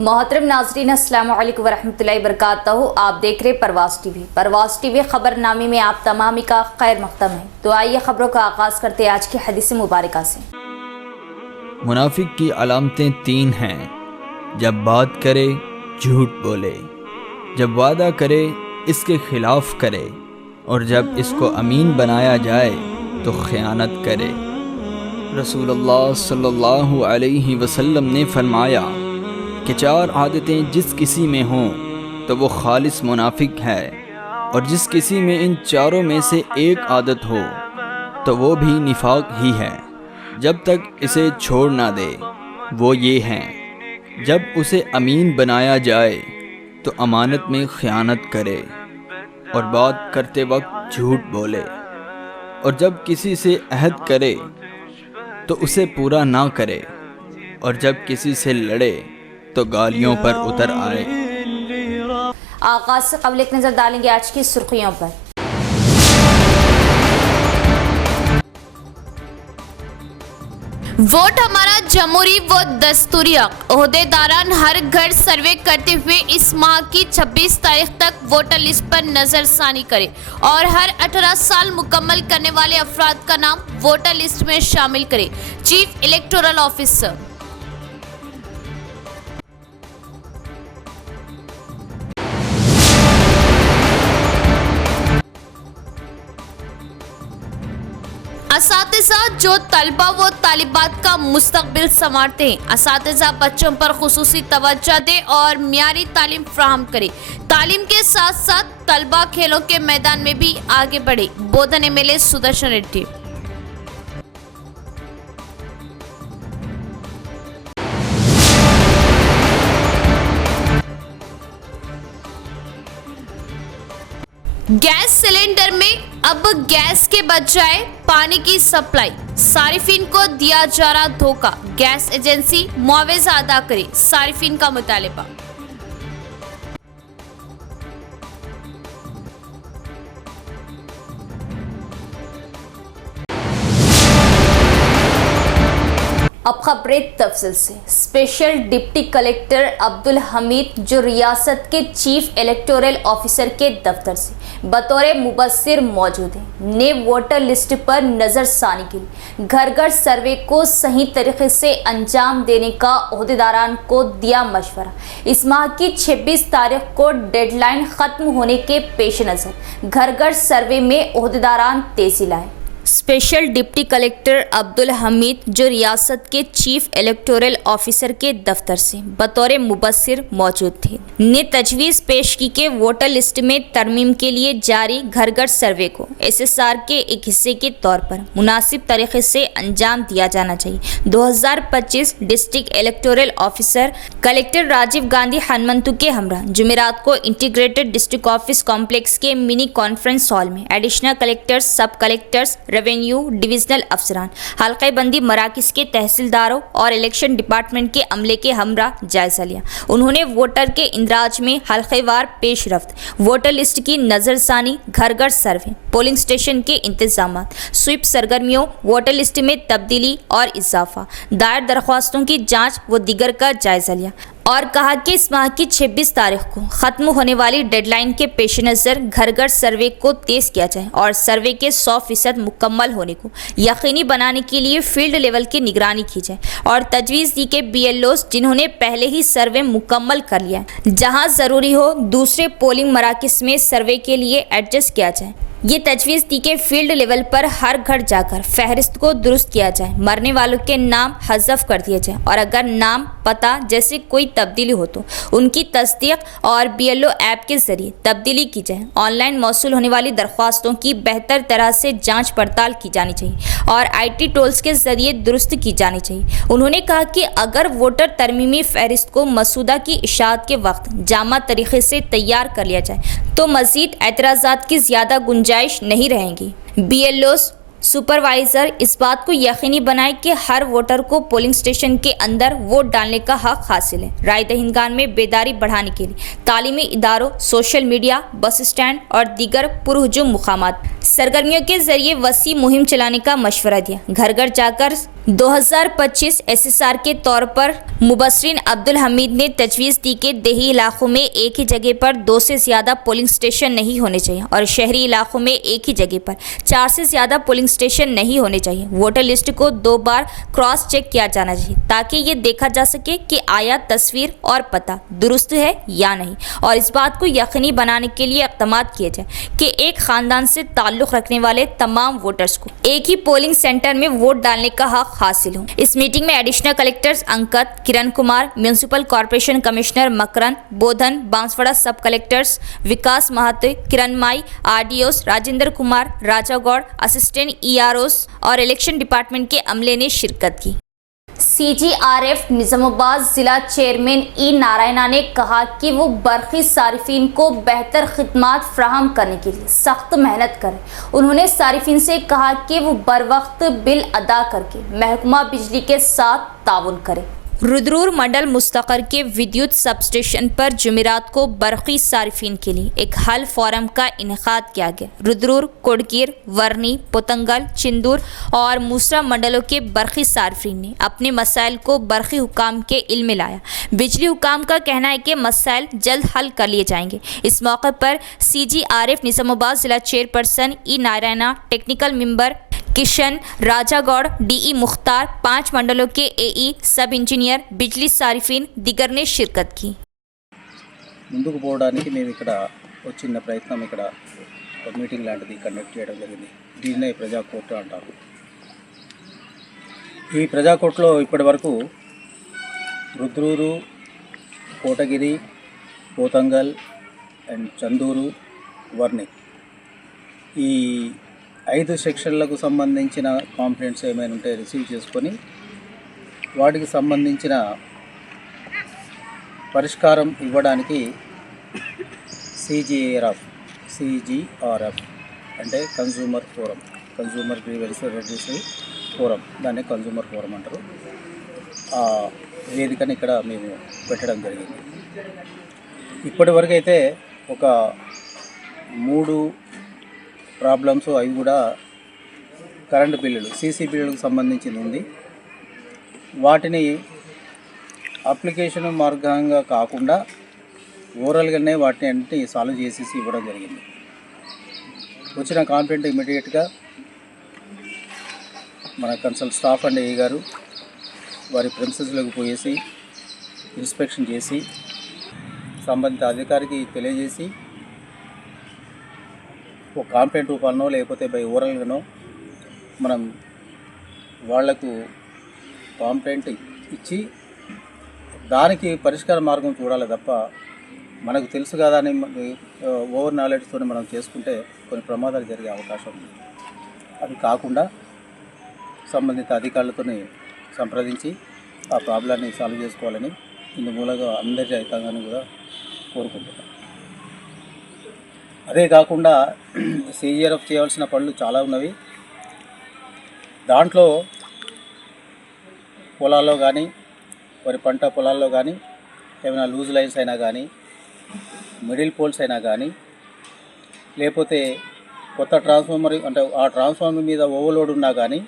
मोहतरम नाज़रीन, अस्सलामु अलैकुम वरहमतुल्लाहि वबरकातुहू। आप देख रहे परवाज़ टीवी खबरनामे में आप तमामी का खैर मक़दम है। तो आइए खबरों का आगाज़ करते हैं आज की हदीस मुबारका से। मुनाफिक की अलामतें 3 हैं। जब बात करे झूठ बोले, जब वादा करे इसके खिलाफ करे, और जब इसको अमीन बनाया जाए तो ख़यानत करे। रसूलुल्लाह सल्लल्लाहु अलैहि वसल्लम ने फरमाया कि 4 आदतें जिस किसी में हों तो वो खालिस मुनाफिक है, और जिस किसी में इन चारों में से एक आदत हो तो वो भी निफाक ही है, जब तक इसे छोड़ ना दे। वो ये हैं, जब उसे अमीन बनाया जाए तो अमानत में ख़यानत करे, और बात करते वक्त झूठ बोले, और जब किसी से अहद करे तो उसे पूरा ना करे, और जब किसी से लड़े तो गालियों पर उतर आए। आगाज़ से क़ब्ल एक नज़र डालेंगे आज की सुर्खियों पर। वोट हमारा जमहूरी व दस्तूरी हक। ओहदेदारान हर घर सर्वे करते हुए इस माह की 26 तारीख तक वोटर लिस्ट पर नजरसानी करें और हर 18 साल मुकम्मल करने वाले अफराद का नाम वोटर लिस्ट में शामिल करें। Chief electoral officer. असातिज़ा जो तलबा व तालिबात का मुस्तकबिल संवारते हैं, असातिज़ा बच्चों पर खुसूसी तवज्जो दें और मियारी तालीम फ्राहम करें। तालीम के साथ साथ तलबा खेलों के मैदान में भी आगे बढ़े। Bodhan MLA Sudarshan Reddy. Gas cylinder में अब गैस के बजाय पानी की सप्लाई, सारिफिन को दिया जा रहा धोखा। गैस एजेंसी मुआवजा अदा करे, सारिफिन का मुतालिबा। अब खबरें तफसील से। Special deputy collector Abdul Hamid जो रियासत के चीफ इलेक्टोरल ऑफिसर के दफ्तर से बतौर मुबस्सिर मौजूद हैं, ने वोटर लिस्ट पर नज़रसानी के लिए घर घर सर्वे को सही तरीके से अंजाम देने का ओहदेदारान को दिया मशवरा। इस माह की 26 तारीख को डेडलाइन ख़त्म होने के पेश नज़र घर घर सर्वे में ओहदेदारान तेजी लाए। Special deputy collector Abdul Hamid जो रियासत के चीफ इलेक्टोरल ऑफिसर के दफ्तर से बतौर मुबस्सिर मौजूद थे, ने तजवीज़ पेश की कि वोटर लिस्ट में तरमीम के लिए जारी घर घर सर्वे को SSR के एक हिस्से के तौर पर मुनासिब तरीके से अंजाम दिया जाना चाहिए। 2025 district electoral officer collector Rajiv Gandhi Hanumanthu के हमरा जुमेरात को इंटीग्रेटेड डिस्ट्रिक्ट ऑफिस कॉम्प्लेक्स के मिनी कॉन्फ्रेंस हॉल में additional collectors, sub collectors, revenue divisional अफसरान, हल्के बंदी मराकज़ के तहसीलदारों और इलेक्शन डिपार्टमेंट के अमले के हमरा जायजा लिया। उन्होंने वोटर के इंदराज में हल्केवार पेशरफ्त, वोटर लिस्ट की नज़रसानी, घर घर सर्वे, पोलिंग स्टेशन के इंतजाम, स्वीप सरगर्मियों, वोटर लिस्ट में तब्दीली और इजाफा, दायर दरख्वास्तों की जाँच व दीगर का जायजा लिया और कहा कि इस माह की 26 तारीख को ख़त्म होने वाली डेडलाइन के पेश नज़र घर घर सर्वे को तेज़ किया जाए और सर्वे के 100% मुकम्मल होने को यकीनी बनाने के लिए फील्ड लेवल की निगरानी की जाए और तजवीज़ दी के BLOs जिन्होंने पहले ही सर्वे मुकम्मल कर लिया है, जहां ज़रूरी हो दूसरे पोलिंग मराकज़ में सर्वे के लिए एडजस्ट किया जाए। ये तजवीज़ दी के फील्ड लेवल पर हर घर जाकर फहरिस्त को दुरुस्त किया जाए, मरने वालों के नाम हज़फ कर दिए जाए और अगर नाम पता जैसे कोई तब्दीली हो तो उनकी तस्दीक और BLO ऐप के ज़रिए तब्दीली की जाए। ऑनलाइन मौसूल होने वाली दरख्वास्तों की बेहतर तरह से जांच पड़ताल की जानी चाहिए और IT टूल्स के ज़रिए दुरुस्त की जानी चाहिए। उन्होंने कहा कि अगर वोटर तरमीमी फहरिस्त को मसूदा की इशाअत के वक्त जामा तरीके से तैयार कर लिया जाए तो मज़ीद एतराज़ात की ज़्यादा गुंजाइश नहीं रहेंगी। BLOs सुपरवाइज़र इस बात को यकीनी बनाए कि हर वोटर को पोलिंग स्टेशन के अंदर वोट डालने का हक हासिल है। राय दहिंदगान में बेदारी बढ़ाने के लिए तालीमी इदारों, सोशल मीडिया, बस स्टैंड और दीगर पुरहुजूम मुकामात सरगर्मियों के जरिए वसी मुहिम चलाने का मशवरा दिया। घर घर जाकर 2025 एसएसआर के तौर पर मुबस्सिर अब्दुल हमीद ने तजवीज़ दी कि देही इलाकों में एक ही जगह पर 2 से ज़्यादा पोलिंग स्टेशन नहीं होने चाहिए और शहरी इलाकों में एक ही जगह पर 4 से ज़्यादा पोलिंग स्टेशन नहीं होने चाहिए। वोटर लिस्ट को 2 बार क्रॉस चेक किया जाना चाहिए ताकि ये देखा जा सके कि आया तस्वीर और पता दुरुस्त है या नहीं, और इस बात को यकीनी बनाने के लिए इक़दाम किए जाए कि एक ख़ानदान से ताल्लुक़ रखने वाले तमाम वोटर्स को एक ही पोलिंग सेंटर में वोट डालने का हक हासिल हो। इस मीटिंग में additional collectors अंकत, Kiran Kumar, municipal corporation commissioner Makarand, बोधन, बांसवाड़ा सब कलेक्टर्स विकास महातो, किरण माई, आरडीओस राजेंद्र कुमार, राजा गौड़, असिस्टेंट ईआरओस और इलेक्शन डिपार्टमेंट के अमले ने शिरकत की। CGRF निजामाबाद जिला चेयरमैन ई नारायणा ने कहा कि वो बरक़ी सारिफिन को बेहतर खिदमात फ्राहम करने के लिए सख्त मेहनत करें। उन्होंने सारिफिन से कहा कि वो बर वक्त बिल अदा करके महकमा बिजली के साथ ताउन करें। रुद्रपुर मंडल मुस्तकर के विद्युत सबस्टेशन पर जुमेरात को बरक़ी सारिफिन के लिए एक हल फोरम का इनेकाद किया गया। रुद्रपुर, कोडकीर, वर्नी, पोतंगल, चिंदूर और मूसरा मंडलों के बरक़ी सारिफिन ने अपने मसाइल को बरक़ी हुकाम के इल्म में लाया। बिजली हुकाम का कहना है कि मसाइल जल्द हल कर लिए जाएंगे। इस मौके पर CGRF निजामाबाद जिला चेयरपर्सन ई नारायणा, टेक्निकल मेंबर किशन, राजा गौड़, DE मुख्तार, 5 मंडलों के AE, सब इंजीनियर, बिजली सारिफिन दिगर ने शिरकत की। ముందుకు పోవడానికి మేము ఇక్కడ ఒక చిన్న ప్రయత్నం ఇక్కడ ఒక మీటింగ్ లాంటిది కండక్ట్ చేయడం జరిగింది. దీన్నే ప్రజా కోర్టు అంటారు. ఈ ప్రజా కోర్టులో ఇప్పటి వరకు రుద్రూరు, కోటగిరి, పోతంగల్ అండ్ చందూరు, వర్ని ఈ 5 సెక్షన్లకు సంబంధించిన కాంప్లైంట్స్ ఏమైనా ఉంటే రిసీవ్ చేసుకొని వాటికి సంబంధించిన పరిష్కారం ఇవ్వడానికి CGRF అంటే consumer forum, consumer grievance redressal forum, దాన్ని కన్జ్యూమర్ ఫోరం అంటారు. ఆ వేదికని ఇక్కడ మేము పెట్టడం జరిగింది. ఇప్పటివరకు అయితే ఒక 3 ప్రాబ్లమ్స్, అవి కూడా కరెంటు బిల్లులు, CC బిల్లులకు సంబంధించింది ఉంది. వాటిని అప్లికేషన్ మార్గంగా కాకుండా ఓరల్గానే వాటిని అన్నింటినీ సాల్వ్ చేసేసి ఇవ్వడం జరిగింది. వచ్చిన కాంప్లైంట్ ఇమీడియట్గా మన కన్సల్ట్ స్టాఫ్ అండ్ AE గారు వారి ప్రిన్సిపల్స్లోకి పోయేసి ఇన్స్పెక్షన్ చేసి సంబంధిత అధికారికి తెలియజేసి ఒక కాంప్లైంట్ రూపాలనో లేకపోతే బై ఓరల్గానో మనం వాళ్లకు కాంప్లైంట్ ఇచ్చి దానికి పరిష్కార మార్గం చూడాలి తప్ప మనకు తెలుసు కదా అని ఓవర్ నాలెడ్జ్తో మనం చేసుకుంటే కొన్ని ప్రమాదాలు జరిగే అవకాశం ఉంది. అది కాకుండా సంబంధిత అధికారులతో సంప్రదించి ఆ ప్రాబ్లాన్ని సాల్వ్ చేసుకోవాలని ఇందు మూలంగా అందరి రైతాంగాన్ని కూడా కోరుకుంటున్నాం. అదే కాకుండా CGRF చేయాల్సిన పనులు చాలా ఉన్నవి. దాంట్లో పొలాల్లో కానీ, వరి పంట పొలాల్లో కానీ, ఏమైనా లూజ్ లైన్స్ అయినా కానీ, మిడిల్ పోల్స్ అయినా కానీ, లేకపోతే కొత్త ట్రాన్స్ఫార్మర్ అంటే ఆ ట్రాన్స్ఫార్మర్ మీద ఓవర్లోడ్ ఉన్నా కానీ,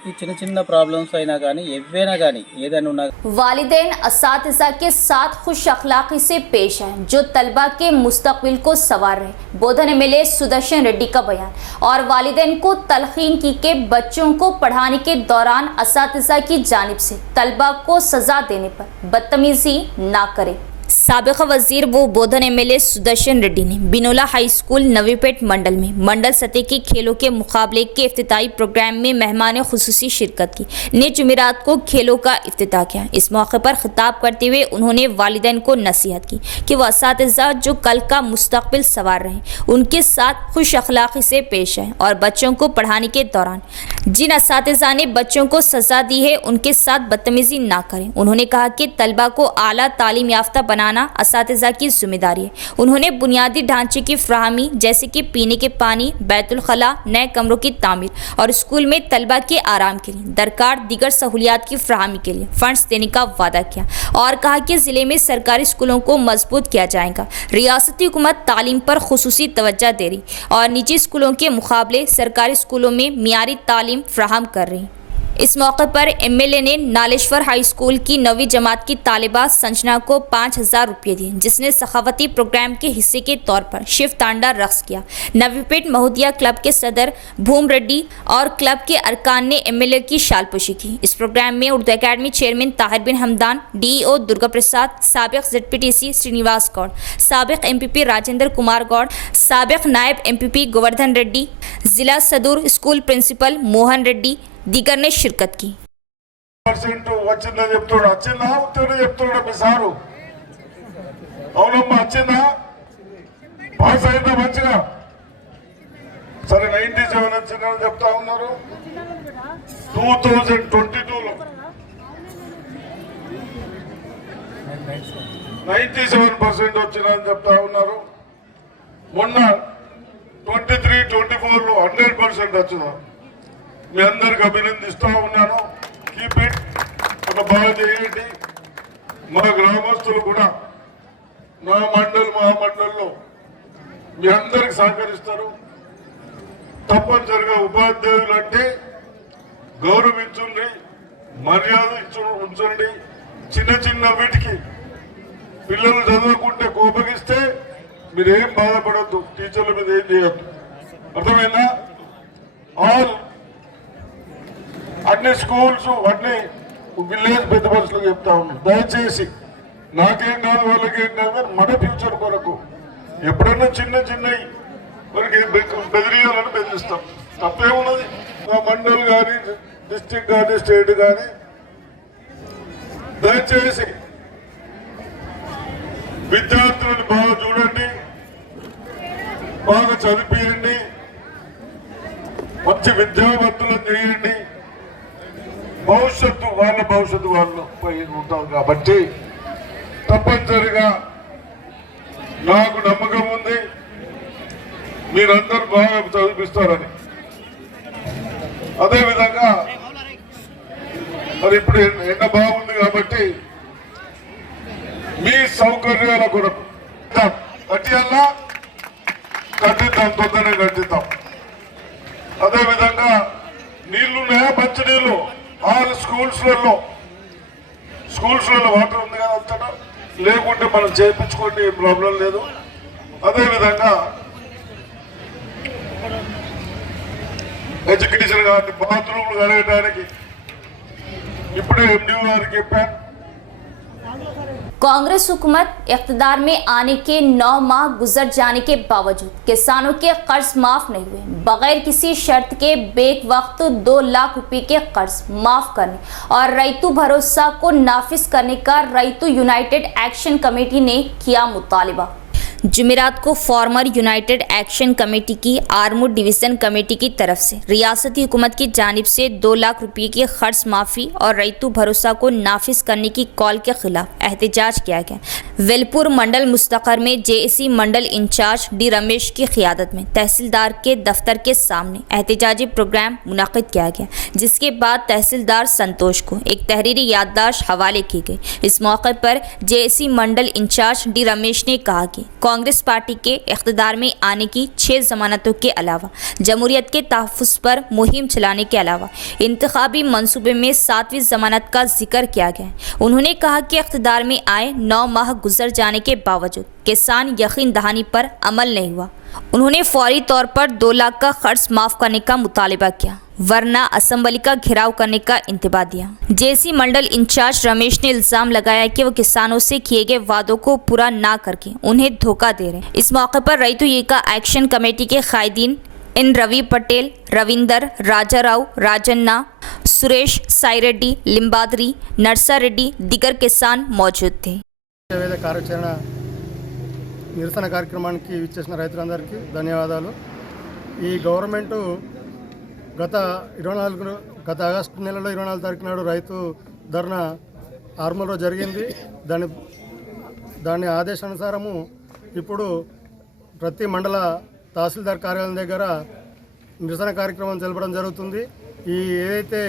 ఈ చిన్న చిన్న ప్రాబ్లమ్స్ అయినా కానీ ఏవైనా కానీ ఏదైనా ఉన్నా वालिदैन असातिज़ा के साथ खुश अखलाक़ी से पेश आए जो तलबा के मुस्तक़बिल को संवार रहे। बोधन MLA सुदर्शन रेड्डी का बयान। और वालिदैन को तलखीन की के बच्चों को पढ़ाने के दौरान असातिज़ा की जानिब से तलबा को सज़ा देने पर बदतमीज़ी ना करे। साबिक़ वज़ीर व बोधन MLA सुदर्शन रेड्डी ने बिनोला हाई स्कूल नवीपेट मंडल में मंडल सतह के खेलों के मुकाबले के इफ्तिताई प्रोग्राम में मेहमान खुसूसी शिरकत की ने जुमेरात को खेलों का इफ्तिताह किया। इस मौके पर खिताब करते हुए उन्होंने वालिदैन को नसीहत की कि वह असातिज़ा जो कल का मुस्तक़बिल संवार रहे उनके साथ खुश अखलाक़ी से पेश आए और बच्चों को पढ़ाने के दौरान जिन असातिज़ा ने बच्चों को सज़ा दी है उनके साथ बदतमीज़ी ना करें। उन्होंने कहा कि तलबा को आला तालीम याफ्ता बनाना असातिज़ा की जिम्मेदारी है। उन्होंने बुनियादी ढांचे की फ्राहमी जैसे कि पीने के पानी, बैतुल खला, नए कमरों की तामीर और स्कूल में तलबा के आराम के लिए दरकार दीगर सहूलियात की फ्राहमी के लिए फंड्स देने का वादा किया और कहा कि ज़िले में सरकारी स्कूलों को मजबूत किया जाएगा। रियासती हुकूमत तालीम पर खुसूसी तवज्जो दे रही और निजी स्कूलों के मुकाबले सरकारी स्कूलों में मियारी तालीम फ्राहम कर रही। इस मौके पर एमएलए ने नालेश्वर हाई स्कूल की 9वीं जमात की तालिबा संजना को 5,000 रुपये दिए, जिसने सखावती प्रोग्राम के हिस्से के तौर पर शिव तांडा रक्स किया। नवीपेट महोदया क्लब के सदर भूम रेड्डी और क्लब के अरकान ने एमएलए की शालपोशी की। इस प्रोग्राम में उर्दू अकेडमी चेयरमैन ताहिर बिन हमदान, डीईओ दुर्गा प्रसाद, साबिक जेडपीटीसी श्रीनिवास गौड़, साबिक एमपीपी राजेंद्र कुमार गौड़, साबिक नायब एमपीपी गोवर्धन रेड्डी, जिला सदूर स्कूल प्रिंसिपल मोहन रेड्डी दीगर ने शिरकत की। వచ్చిందని చెప్తున్నాడు. వచ్చిందా ఉత్తరం చెప్తున్నాడు మీ సారు? అవునమ్మా వచ్చిందా? పాస్ అయిందా మంచిగా? సరే 97 వచ్చిందని చెప్తా ఉన్నారు. 2022లో 97% వచ్చిందని చెప్తా ఉన్నారు. మొన్న 23-24లో 100% వచ్చింది. మీ అందరికి అభినందిస్తూ ఉన్నాను. కీప్ ఇట్, ఒక బాగా చేయండి. మా గ్రామస్తులు కూడా మా మండలంలో మీ అందరికి సహకరిస్తారు. తప్పనిసరిగా ఉపాధ్యాయులు అంటే గౌరవించండి, మర్యాద ఉంచండి. చిన్న చిన్న వీటికి పిల్లలు చదవకుంటే కోపగిస్తే మీరేం బాధపడద్దు, టీచర్ల మీద ఏం చేయొద్దు. అర్థమైందా? ఆల్ అన్ని స్కూల్స్ అన్ని విలేజ్ పెద్ద బస్సులు చెప్తా ఉన్నాం. దయచేసి నాకేం కాదు వాళ్ళకేం కాదు కానీ మన ఫ్యూచర్ కొరకు ఎప్పుడైనా చిన్న చిన్నవి మనకి బెదిరియాలని బెదిరిస్తాం. తప్పేమున్నది? మా మండల్ కానీ డిస్టిక్ కానీ స్టేట్ కానీ దయచేసి విద్యార్థులను బాగా చూడండి, బాగా చదివించండి, మంచి విద్యావంతులను చేయండి. వాళ్ళ భవిష్యత్తు వాళ్ళు ఉంటారు కాబట్టి తప్పనిసరిగా నాకు నమ్మకం ఉంది మీరందరూ బాగా చదివిస్తారని. అదేవిధంగా మరి ఇప్పుడు ఎండ బాగుంది కాబట్టి మీ సౌకర్యాల కొరకు కట్టియాలా కట్టిద్దాం, తొందరగా కట్టిద్దాం. అదేవిధంగా నీళ్లున్నాయా? మంచి నీళ్లు ఆల్ స్కూల్స్లలో వాటర్ ఉంది కదా అంతటా, లేకుంటే మనం చేయించుకోండి, ఏం ప్రాబ్లం లేదు. అదేవిధంగా ఎడ్యుకేషన్ కానీ బాత్రూమ్లు కలగడానికి ఇప్పుడే ఎండి గారికి చెప్పాను. कांग्रेस हुकूमत इख्तिदार में आने के 9 माह गुजर जाने के बावजूद किसानों के कर्ज माफ नहीं हुए। बगैर किसी शर्त के बेक वक्त 2 लाख रुपए के कर्ज माफ करने और रैतु भरोसा को नाफिज करने का रैतु यूनाइटेड एक्शन कमेटी ने किया मुतालिबा। जुमेरात को फॉर्मर यूनाइटेड एक्शन कमेटी की आर्मुड डिवीज़न कमेटी की तरफ से रियासती हुकूमत की जानिब से 2 लाख रुपये की खर्च माफ़ी और रैतु भरोसा को नाफिज करने की कॉल के खिलाफ एहतजाज किया गया। वेलपुर मंडल मुस्तकर में जेएसी मंडल इंचार्ज डी रमेश की क़ियादत में तहसीलदार के दफ्तर के सामने एहतजाजी प्रोग्राम मुनाकिद किया गया, जिसके बाद तहसीलदार संतोष को एक तहरीरी याददाश्त हवाले की गई। इस मौके पर जेएसी मंडल इंचार्ज डी रमेश ने कहा कि कांग्रेस पार्टी के इख्तिदार में आने की 6 जमानतों के अलावा जमहूरियत के तहफ़्फ़ुज़ पर मुहिम चलाने के अलावा इंतखाबी मंसूबे में 7वीं जमानत का जिक्र किया गया। उन्होंने कहा कि इख्तिदार में आए 9 माह गुजर जाने के बावजूद किसान यकीन दहानी पर अमल नहीं हुआ। उन्होंने फौरी तौर पर 2 लाख का खर्च माफ़ करने का मुतालिबा किया, वरना असम्बली का घेराव करने का इंतबा दिया। जेसी मंडल इंचार्ज रमेश ने इल्ज़ाम लगाया कि वो किसानों से किए गए वादों को पूरा ना करके उन्हें धोखा दे रहे हैं। इस मौके पर रैतु येका एक्शन कमेटी के कायदीन इन रवि पटेल, रविंदर, राजा राव, राजन्ना, सुरेश, साई रेड्डी, लिंबाद्री, नरसा रेड्डी दीगर किसान मौजूद थे। నిరసన కార్యక్రమానికి విచ్చేసిన రైతులందరికీ ధన్యవాదాలు. ఈ గవర్నమెంటు గత ఆగస్టు నెలలో 24 తారీఖు నాడు రైతు ధర్నా ఆర్మూర్లో జరిగింది. దాని ఆదేశానుసారము ఇప్పుడు ప్రతి మండల తహసీల్దార్ కార్యాలయం దగ్గర నిరసన కార్యక్రమం జరపడం జరుగుతుంది. ఈ ఏదైతే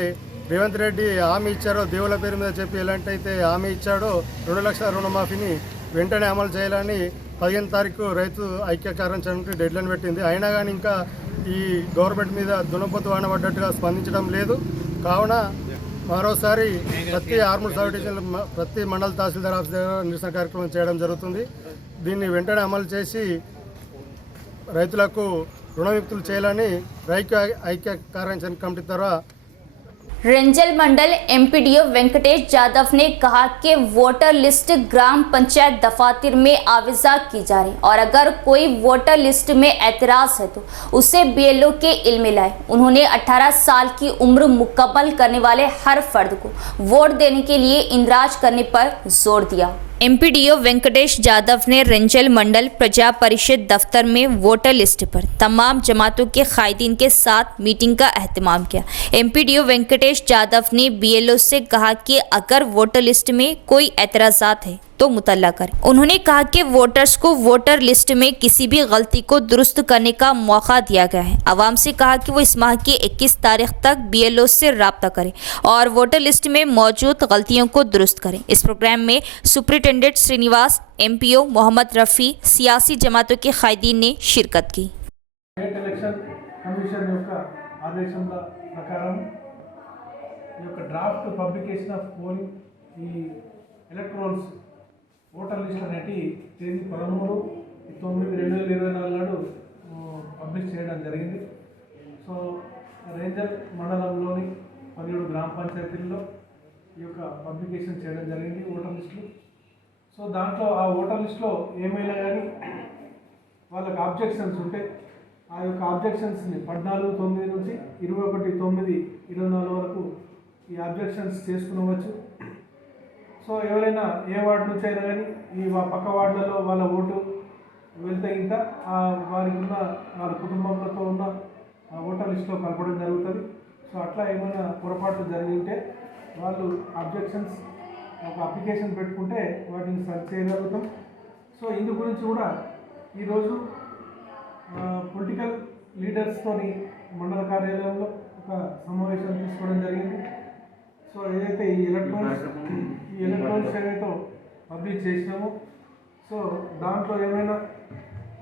రేవంత్ రెడ్డి హామీ ఇచ్చారో, దేవుల పేరు మీద చెప్పి ఎలాంటైతే హామీ ఇచ్చాడో 2 లక్షల రుణమాఫీని వెంటనే అమలు చేయాలని 15 తారీఖు రైతు ఐక్యకార్యాచరణకి డెడ్లైన్ పెట్టింది. అయినా కానీ ఇంకా ఈ గవర్నమెంట్ మీద దునపోతు వాన పడ్డట్టుగా స్పందించడం లేదు. కావున మరోసారి ప్రతి ఆర్మూర్ సబ్ డివిజన్ ప్రతి మండల తహసీల్దార్ ఆఫీస్ దగ్గర నిరసన కార్యక్రమం చేయడం జరుగుతుంది. దీన్ని వెంటనే అమలు చేసి రైతులకు రుణవిముక్తులు చేయాలని ఐక్య కార్యాచరణ కమిటీ ద్వారా रेंजल मंडल एमपीडीओ वेंकटेश यादव ने कहा कि वोटर लिस्ट ग्राम पंचायत दफातर में आवेजा की जा रही और अगर कोई वोटर लिस्ट में ऐतराज है तो उसे बीएलओ के इल्म में लाए। उन्होंने 18 साल की उम्र मुकम्मल करने वाले हर फर्द को वोट देने के लिए इंदराज करने पर जोर दिया। एमपीडीओ वेंकटेश यादव ने रेंजल मंडल प्रजा परिषद दफ्तर में वोटर लिस्ट पर तमाम जमातों के कायदीन के साथ मीटिंग का एहतमाम किया। एमपीडीओ वेंकटेश यादव ने बीएलओ से कहा कि अगर वोटर लिस्ट में कोई एतराज़ात है तो मुतल्ला करें। उन्होंने कहा कि वोटर्स को वोटर लिस्ट में किसी भी गलती को दुरुस्त करने का मौका दिया गया है। आवाम से कहा कि वो इस माह की 21 तारीख तक बीएलओ से रब्ता करें और वोटर लिस्ट में मौजूद गलतियों को दुरुस्त करें। इस प्रोग्राम में सुप्रिटेंडेंट श्रीनिवास, एमपीओ मोहम्मद रफ़ी, सियासी जमातों के कायदीन ने शिरकत की। స్టేట్ ఎలక్షన్ కమిషన్ యొక్క ఆదేశంల ప్రకారం ఈ యొక్క డ్రాఫ్ట్ పబ్లికేషన్ ఆఫ్ పోలింగ్ ఈ ఎలక్ట్రోల్స్ ఓటర్ లిస్ట్ అనేటి తేదీ 13/9/2024 నాడు పబ్లిష్ చేయడం జరిగింది. సో రేంజల్ మండలంలోని 17 గ్రామ పంచాయతీల్లో ఈ యొక్క పబ్లికేషన్ చేయడం జరిగింది ఓటర్ లిస్టులు. సో దాంట్లో ఆ ఓటర్ లిస్టులో ఏమైనా కానీ వాళ్ళకి ఆబ్జెక్షన్స్ ఉంటే ఆ యొక్క ఆబ్జెక్షన్స్ని 14/9 నుంచి 21/9/24 వరకు ఈ ఆబ్జెక్షన్స్ చేసుకునవచ్చు. సో ఎవరైనా ఏ వార్డు నుంచి అయినా కానీ ఈ పక్క వార్డులలో వాళ్ళ ఓటు వెళ్తే ఇంత వారికి ఉన్న వాళ్ళ కుటుంబంలో ఉన్న ఓటర్ లిస్టులో కలపడం జరుగుతుంది. సో అట్లా ఏమైనా పొరపాట్లు జరిగి ఉంటే వాళ్ళు ఆబ్జెక్షన్స్ ఒక అప్లికేషన్ పెట్టుకుంటే వాటిని సర్చ్ చేయగలుగుతాం. సో ఇందు గురించి కూడా ఈరోజు పొలిటికల్ లీడర్స్తోని మండల కార్యాలయంలో ఒక సమావేశం తీసుకోవడం జరిగింది. సో ఏదైతే ఈ ఎలక్ట్రానిక్స్ ఏదైతే పబ్లిష్ చేసినామో సో దాంట్లో ఏమైనా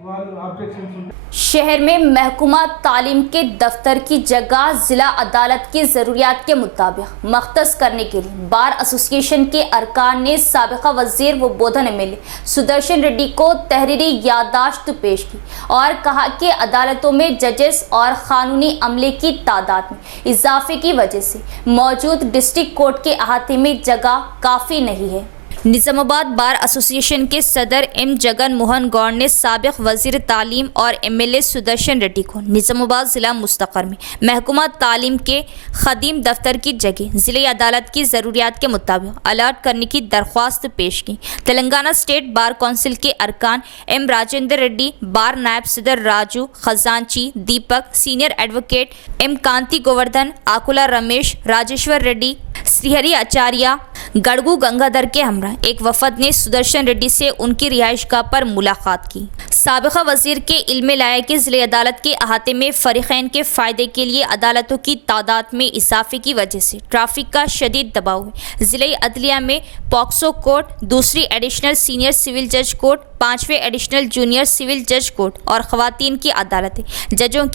వాళ్ళు ఆబ్జెక్షన్స్ ఉంటే शहर में महकमा तालीम के दफ्तर की जगह जिला अदालत की ज़रूरियात के मुताबिक मख्तस करने के लिए बार एसोसिएशन के अरकान ने साबिका वजीर व बोधन एमएलए सुदर्शन रेड्डी को तहरीरी याददाश्त पेश की और कहा कि अदालतों में जजेस और क़ानूनी अमले की तादाद में इजाफे की वजह से मौजूद डिस्ट्रिक्ट कोर्ट के अहाते में जगह काफ़ी नहीं है। निज़ामाबाद बार एसोसिएशन के सदर एम जगन मोहन गौड़ ने साबिक वज़ीर तालीम और एमएलए सुदर्शन रेड्डी को निज़ामाबाद ज़िला मुस्तक़र में महकमा तालीम के खदीम दफ्तर की जगह ज़िले अदालत की ज़रूरियात के मुताबिक अलर्ट करने की दरख्वास्त पेश की। तेलंगाना स्टेट बार कौंसिल के अरकान एम राजेंद्र रेड्डी, बार नायब सदर राजू, खजांची दीपक, सीनियर एडवोकेट एम कांति गोवर्धन, आकुला रमेश, राजेश्वर रेड्डी, श्रीहरि आचार्य, गड़गू गंगाधर के हमरा एक वफद ने सुदर्शन रेड्डी से उनकी रिहाइशगाह पर मुलाकात की। साबिका वजीर के इल्म लाया कि ज़िले अदालत के अहाते में फ़रीक़ैन के फ़ायदे के लिए अदालतों की तादाद में इजाफे की वजह से ट्रैफिक का शदीद दबाव है। ज़िले अदलिया में पॉक्सो कोर्ट, दूसरी एडिशनल सीनियर सिविल जज कोर्ट, 5वें एडिशनल जूनियर सिविल जज कोर्ट और ख़वातीन की अदालतें जजों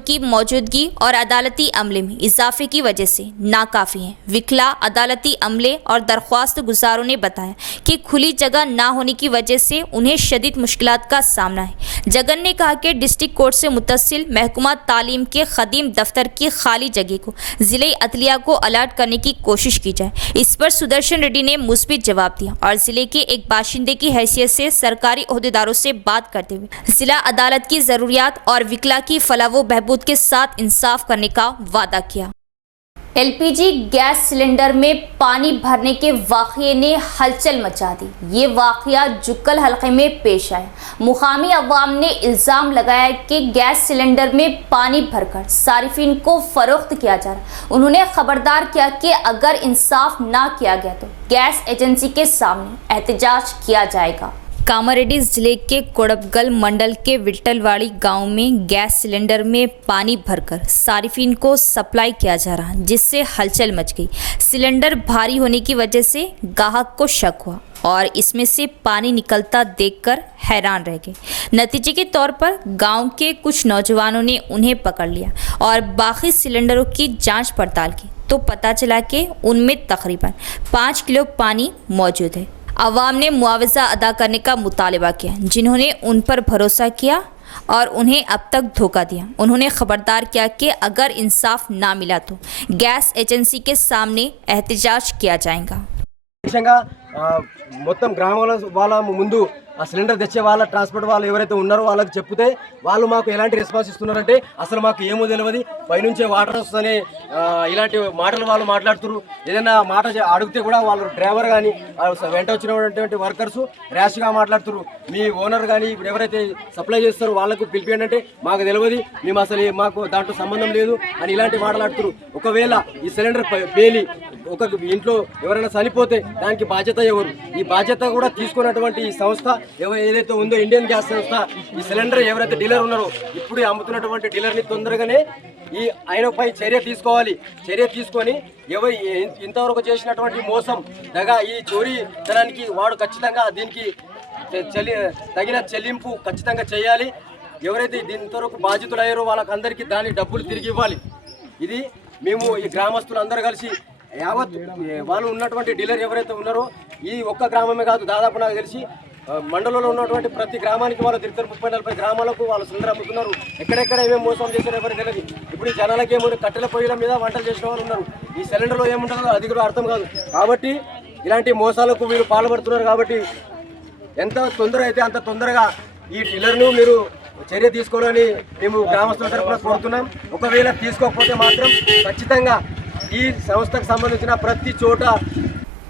की मौजूदगी और अदालती अमले में इजाफे की वजह से नाकाफ़ी हैं। विकला अदालती अमले और दरख्वास्त गुजारों ने बताया कि खुली जगह ना होने की वजह से उन्हें शदीद मुश्किलात का सामना है। जगन ने कहा कि डिस्ट्रिक्ट कोर्ट से मुतसिल महकमा तालीम के खदीम दफ्तर की खाली जगह को ज़िले अदलिया को अलर्ट करने की कोशिश की जाए। इस पर सुदर्शन रेड्डी ने मुस्बित जवाब दिया और ज़िले के एक बाशिंदे की हैसियत से सरकारी ओहदेदारों से बात करते हुए ज़िला अदालत की ज़रूरियात और विकला की फलाह व बहबूद के साथ इंसाफ करने का वादा किया। एलपीजी गैस सिलेंडर में पानी भरने के वाक़ये ने हलचल मचा दी। ये वाक़या जुक्कल हलके में पेश आया। मुकामी अवाम ने इल्ज़ाम लगाया कि गैस सिलेंडर में पानी भरकर सारिफिन को फ़रोख्त किया जा रहा। उन्होंने ख़बरदार किया कि अगर इंसाफ ना किया गया तो गैस एजेंसी के सामने एहतजाज किया जाएगा। कामारेड्डी जिले के कोडबगल मंडल के विट्ठलवाड़ी गांव में गैस सिलेंडर में पानी भरकर सारिफिन को सप्लाई किया जा रहा, जिससे हलचल मच गई। सिलेंडर भारी होने की वजह से ग्राहक को शक हुआ और इसमें से पानी निकलता देखकर हैरान रह गए। नतीजे के तौर पर गांव के कुछ नौजवानों ने उन्हें पकड़ लिया और बाकी सिलेंडरों की जांच पड़ताल की तो पता चला कि उनमें तकरीबन 5 किलो पानी मौजूद है। अवाम ने मुआवजा अदा करने का मुतालबा किया, जिन्होंने उन पर भरोसा किया और उन्हें अब तक धोखा दिया। उन्होंने खबरदार किया कि अगर इंसाफ ना मिला तो गैस एजेंसी के सामने एहतजाज किया जाएगा। మొత్తం గ్రామాల వాళ్ళ ముందు ఆ సిలిండర్ తెచ్చే వాళ్ళ ట్రాన్స్పోర్ట్ వాళ్ళు ఎవరైతే ఉన్నారో వాళ్ళకి చెప్తే వాళ్ళు మాకు ఎలాంటి రెస్పాన్స్ ఇస్తున్నారంటే అసలు మాకు ఏమో తెలియదు, పైనుంచే వాటర్ వస్తనే ఇలాంటి మాటలు వాళ్ళు మాట్లాడుతున్నారు. ఏదైనా మాట అడిగితే కూడా వాళ్ళు డ్రైవర్ కానీ వెంట వచ్చినటువంటి వర్కర్స్ ర్యాష్గా మాట్లాడుతున్నారు. మీ ఓనర్ కానీ ఇప్పుడు ఎవరైతే సప్లై చేస్తారో వాళ్ళకు పిలిపియండి అంటే మాకు తెలియదు, మేము అసలు మాకు దాంట్లో సంబంధం లేదు అని ఇలాంటి మాట్లాడుతున్నారు. ఒకవేళ ఈ సిలిండర్ పేలి ఒక ఇంట్లో ఎవరైనా చనిపోతే దానికి బాధ్యత ఎవరు? ఈ బాధ్యత కూడా తీసుకున్నటువంటి ఈ సంస్థ ఏదైతే ఉందో ఇండియన్ గ్యాస్ సంస్థ, ఈ సిలిండర్ ఎవరైతే డీలర్ ఉన్నారో ఇప్పుడు అమ్ముతున్నటువంటి డీలర్ని తొందరగానే ఈ ఆయనపై చర్య తీసుకోవాలి. చర్య తీసుకొని ఎవరు ఇంతవరకు చేసినటువంటి మోసం దగా ఈ చోరీ ధనానికి వాడు ఖచ్చితంగా దీనికి తగిన చెల్లింపు ఖచ్చితంగా చేయాలి. ఎవరైతే ఇంతవరకు బాధితులయ్యారో వాళ్ళకందరికీ దాని డబ్బులు తిరిగి ఇవ్వాలి. ఇది మేము ఈ గ్రామస్తులందరూ కలిసి యావత్ వాళ్ళు ఉన్నటువంటి డీలర్ ఎవరైతే ఉన్నారో ఈ ఒక్క గ్రామమే కాదు, దాదాపు నాకు తెలిసి మండలంలో ఉన్నటువంటి ప్రతి గ్రామానికి వాళ్ళు తిరుగుతారు. 30-40 గ్రామాలకు వాళ్ళు సిలిండర్ అమ్ముతున్నారు. ఎక్కడెక్కడ ఏమేమి మోసం చేశారో ఎవరికి తెలియదు. ఇప్పుడు ఈ జనాలకి ఏమో కట్టెల పొయ్యిల మీద వంటలు చేసిన వాళ్ళు ఉన్నారు. ఈ సిలిండర్లో ఏముంటుందో అది కూడా అర్థం కాదు. కాబట్టి ఇలాంటి మోసాలకు మీరు పాల్పడుతున్నారు. కాబట్టి ఎంత తొందర అయితే అంత తొందరగా ఈ డీలర్ను మీరు చర్య తీసుకోవాలని మేము గ్రామస్తుల తరఫున కోరుతున్నాం. ఒకవేళ తీసుకోకపోతే మాత్రం ఖచ్చితంగా ఈ సంస్థకు సంబంధించిన ప్రతి చోట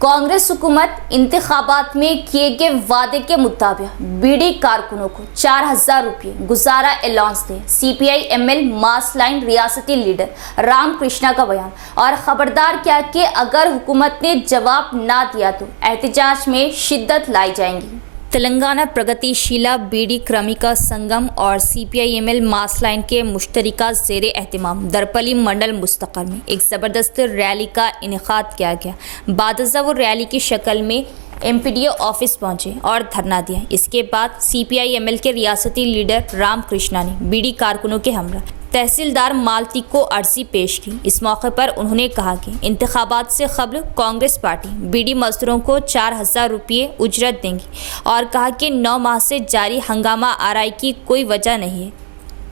कांग्रेस हुकूमत इंतखाबात में किए गए वादे के मुताबिक बीडी कारकुनों को 4000 रुपये गुजारा अलाउंस दे। CPI ML मास लाइन रियासती लीडर राम कृष्णा का बयान और खबरदार किया कि अगर हुकूमत ने जवाब ना दिया तो एहतजाज में शिद्दत लाई जाएंगी। तेलंगाना प्रगतिशीला बीडी क्रमिका संगम और CPI ML मास लाइन के मुश्तरका ज़ेर एहतमाम दरपली मंडल मुस्तक़र में एक ज़बरदस्त रैली का इनेकाद किया गया। बादज़ा वो रैली की शक्ल में MPDO ऑफिस पहुंचे और धरना दिया। इसके बाद CPI ML के रियासती लीडर राम कृष्णा ने बीडी कारकुनों के हमरा तहसीलदार मालती को अर्जी पेश की। इस मौके पर उन्होंने कहा कि इंतखाबात से कबल कांग्रेस पार्टी बीडी मजदूरों को 4000 रुपये उजरत देंगी और कहा कि 9 माह से जारी हंगामा आराई की कोई वजह नहीं है।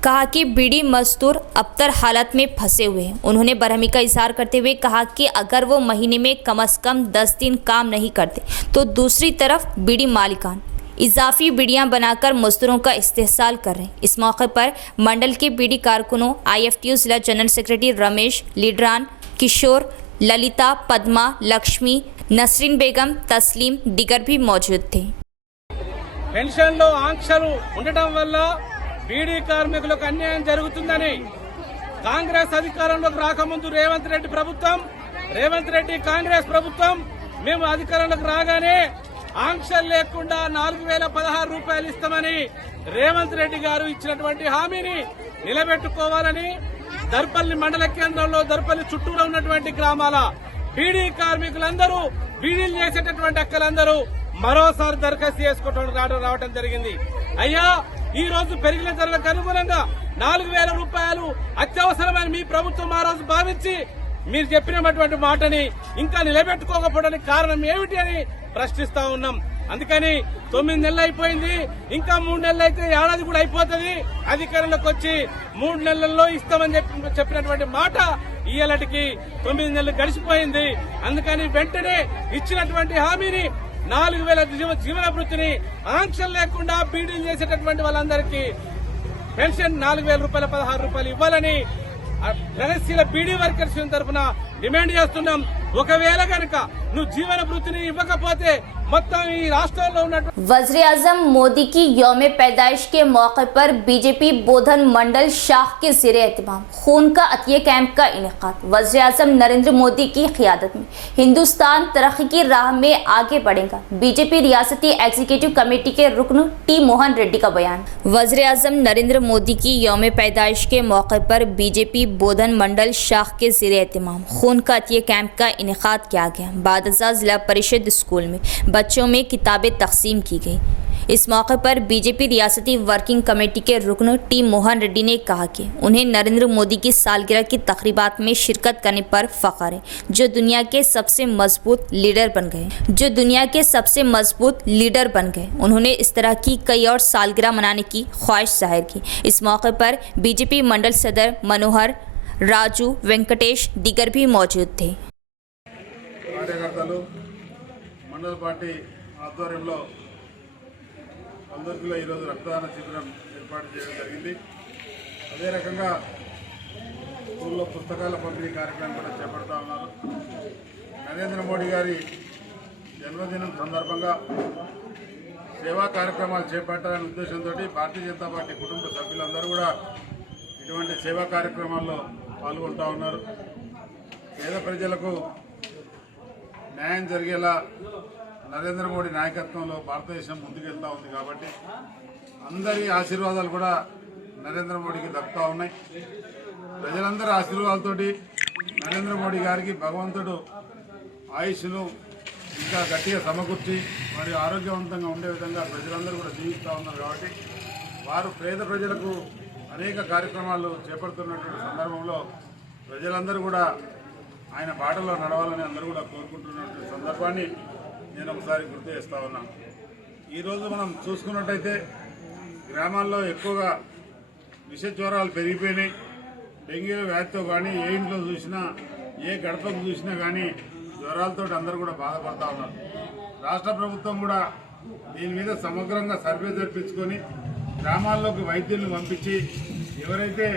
कहा कि बीडी मजदूर अबतर हालत में फंसे हुए हैं। उन्होंने बरहमी का इजहार करते हुए कहा कि अगर वो महीने में कम से कम 10 दिन काम नहीं करते तो दूसरी तरफ बीडी मालिकान इजाफी बीड़ियाँ बनाकर मजदूरों का इस्तेहसाल कर रहे हैं। इस मौके पर मंडल के बीडी कारकुनों, IFTU जिला जनरल सेक्रेटरी रमेश, लीडरान किशोर, ललिता, पद्मा, लक्ष्मी, नसरीन बेगम, तस्लीम दिगर भी मौजूद थे। పెన్షన్లో ఆంక్షలు ఉండటం వల్ల బీడీ కార్మికులకు అన్యాయం జరుగుతుందని కాంగ్రెస్ అధికారంలోకి రాకముందు రేవంత్ రెడ్డి కాంగ్రెస్ ప్రభుత్వం మేము అధికారంలోకి రాగానే ఆంక్షలు లేకుండా 4016 రూపాయలు ఇస్తామని రేవంత్ రెడ్డి గారు ఇచ్చినటువంటి హామీని నిలబెట్టుకోవాలని దర్పల్లి మండల కేంద్రంలో దర్పల్లి చుట్టూలో ఉన్నటువంటి గ్రామాల బీడీ కార్మికులందరూ బీడీలు చేసేటటువంటి అక్కలందరూ మరోసారి దరఖాస్తు చేసుకోవడం రావడం జరిగింది. అయ్యా ఈ రోజు పెరిగిన ధరలకు అనుగుణంగా 4000 రూపాయలు అత్యవసరమైన మీ ప్రభుత్వం ఆ రోజు భావించి మీరు చెప్పినటువంటి మాటని ఇంకా నిలబెట్టుకోకపోవడానికి కారణం ఏమిటి అని ప్రశ్నిస్తా ఉన్నాం. అందుకని 9 నెలలు అయిపోయింది, ఇంకా 3 నెలలు అయితే ఏడాది కూడా అయిపోతుంది. అధికారంలోకి వచ్చి 3 నెలల్లో ఇస్తామని చెప్పినటువంటి మాట ఇయ్యాలటికి 9 నెలలు గడిచిపోయింది. అందుకని వెంటనే ఇచ్చినటువంటి హామీని 4000 జీవన వృత్తిని ఆంక్షలు లేకుండా బీడీలు చేసేటటువంటి వాళ్ళందరికీ పెన్షన్ 4000 రూపాయలు 16 రూపాయలు ఇవ్వాలని ప్రగతిశీల బీడీ వర్కర్స్ తరఫున డిమాండ్ చేస్తున్నాం. ఒకవేళ కనుక నువ్వు జీవన భృతిని ఇవ్వకపోతే మొత్తం ఈ రాష్ట్రంలో ఉన్నటువంటి वज़ीर आज़म मोदी की यौम पैदाइश के मौके पर बीजेपी बोधन मंडल शाख के ज़ेर एहतमाम खून का अतिया कैंप का इनेकाद। वज़ीर आज़म नरेंद्र मोदी की क़ियादत में हिंदुस्तान तरक्की की राह में आगे बढ़ेगा। बीजेपी रियासती एग्जीक्यूटिव कमेटी के रुकन टी मोहन रेड्डी का बयान। वज़ीर आज़म नरेंद्र मोदी की यौम पैदाइश के मौके पर बीजेपी बोधन मंडल शाख के ज़ेर एहतमाम खून का अतिया कैंप का इनेकाद किया गया। बादशाह जिला परिषद स्कूल में बच्चों में किताबें तकसीम की गई। इस मौके पर बीजेपी रियासती वर्किंग कमेटी के रुकन टी मोहन रेड्डी ने कहा कि उन्हें नरेंद्र मोदी की सालगिरह की तकरीबात में शिरकत करने पर फ़ख्र है, जो दुनिया के सबसे मजबूत लीडर बन गए। उन्होंने इस तरह की कई और सालगिरह मनाने की ख्वाहिश जाहिर की। इस मौके पर बीजेपी मंडल सदर मनोहर, राजू, वेंकटेश दीगर भी मौजूद थे। కార్యకర్తలు మండల పార్టీ ఆధ్వర్యంలో అందరిలో ఈరోజు రక్తదాన శిబిరం ఏర్పాటు చేయడం జరిగింది. అదే రకంగా స్కూల్లో పుస్తకాల పంపిణీ కార్యక్రమం కూడా చేపడతా ఉన్నారు. నరేంద్ర మోడీ గారి జన్మదినం సందర్భంగా సేవా కార్యక్రమాలు చేపట్టాలనే ఉద్దేశంతో భారతీయ జనతా పార్టీ కుటుంబ సభ్యులందరూ కూడా ఇటువంటి సేవా కార్యక్రమాల్లో పాల్గొంటూ ఉన్నారు. పేద ప్రజలకు న్యాయం జరిగేలా నరేంద్ర మోడీ నాయకత్వంలో భారతదేశం ముందుకెళ్తూ ఉంది. కాబట్టి అందరి ఆశీర్వాదాలు కూడా నరేంద్ర మోడీకి దక్కుతూ ఉన్నాయి. ప్రజలందరి ఆశీర్వాదాలతోటి నరేంద్ర మోడీ గారికి భగవంతుడు ఆయుష్ను ఇంకా గట్టిగా సమకూర్చి మరియు ఆరోగ్యవంతంగా ఉండే విధంగా ప్రజలందరూ కూడా జీవిస్తూ ఉన్నారు. కాబట్టి వారు పేద ప్రజలకు అనేక కార్యక్రమాలు చేపడుతున్నటువంటి సందర్భంలో ప్రజలందరూ కూడా ఆయన బాటలో నడవాలని అందరూ కూడా కోరుకుంటున్నటువంటి సందర్భాన్ని నేను ఒకసారి గుర్తు చేస్తా ఉన్నాను. ఈరోజు మనం చూసుకున్నట్టయితే గ్రామాల్లో ఎక్కువగా విష జ్వరాలు పెరిగిపోయినాయి. డెంగ్యూ వ్యాధితో కానీ ఏ ఇంట్లో చూసినా ఏ గడపకు చూసినా కానీ జ్వరాలతో అందరూ కూడా బాధపడతా ఉన్నారు. రాష్ట్ర ప్రభుత్వం కూడా దీని మీద సమగ్రంగా సర్వే జరిపించుకొని గ్రామాల్లోకి వైద్యులను పంపించి ఎవరైతే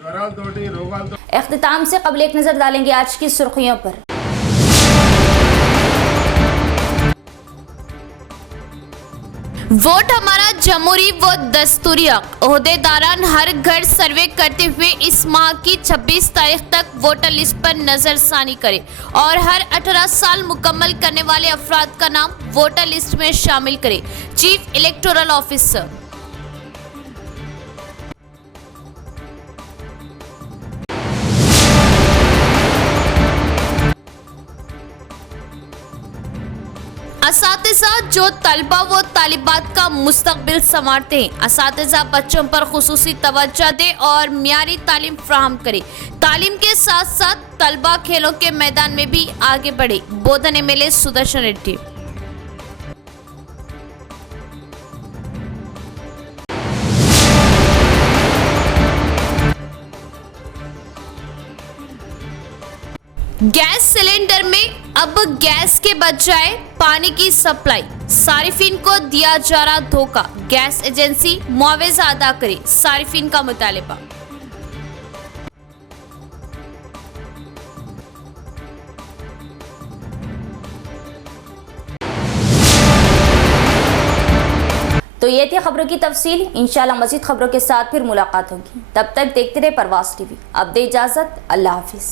జ్వరాలతోటి రోగాలతో इख्तिताम से कबल एक नज़र डालेंगे आज की सुर्खियों पर। वोट हमारा जमहूरी व दस्तूरी हक। ओहदेदारान हर घर सर्वे करते हुए इस माह की 26 तारीख तक वोटर लिस्ट पर नजरसानी करें और हर 18 साल मुकम्मल करने वाले अफराद का नाम वोटर लिस्ट में शामिल करें। Chief electoral officer. असातिज़ा जो तलबा व तालिबात का मुस्तकबिल संवारते हैं, असातिज़ा बच्चों पर खुसूसी तवज्जो दे और मियारी तालीम फ्राहम करे। तालीम के साथ साथ तलबा खेलों के मैदान में भी आगे बढ़े। Bodhan MLA Sudarshan Reddy. Gas cylinder में अब गैस के बजाय पानी की सप्लाई। सारिफिन को दिया जा रहा धोखा। गैस एजेंसी मुआवजा अदा करे। सारिफिन का मुतालिबा। तो ये थी खबरों की तफसील। इंशाल्लाह मज़ीद खबरों के साथ फिर मुलाकात होगी। तब तक देखते रहे प्रवास टीवी। अब दे इजाज़त। अल्लाह हाफिज़।